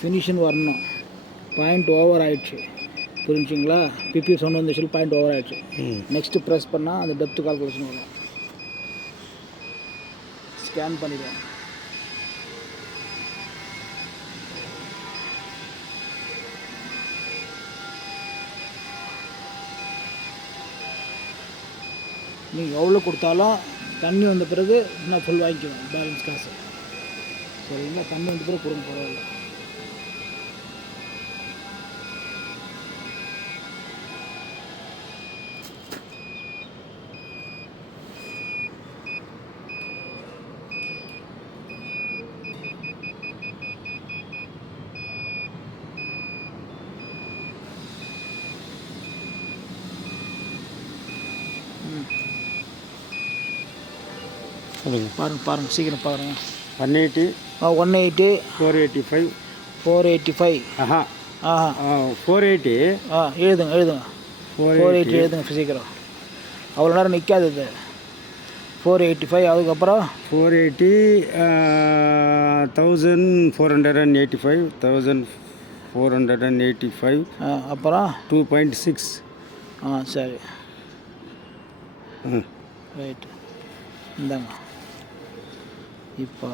Finishing வரணும். Point over ஆகிடுச்சு, புரிஞ்சுங்களா? பிபி சவுண்ட் வந்துச்சு, பாயிண்ட் ஓவர் ஆகிடுச்சு. நெக்ஸ்ட்டு ப்ரெஸ் பண்ணால் அந்த டெப்த் கால்குலேஷன் வரும். ஸ்கேன் பண்ணிடுவோம். நீங்கள் எவ்வளோ கொடுத்தாலும் தண்ணி வந்த பிறகு இன்னும் ஃபுல் வாங்கிக்குவேன், பேலன்ஸ் காசு. சரிங்களா? தண்ணி வந்த பிறகு கொடுங்க, பரவாயில்ல. பாருங்கள் சீக்கிரம் பாருங்கள். 180 180 485 485 480 எழுதுங்க 480 எழுதுங்க சீக்கிரம். அவ்வளோ நேரம் நிற்காது இது. 485 அதுக்கப்புறம் 480 1485 அப்புறம் 2.6. சரி ரைட்டு. இந்தாங்க இப்போ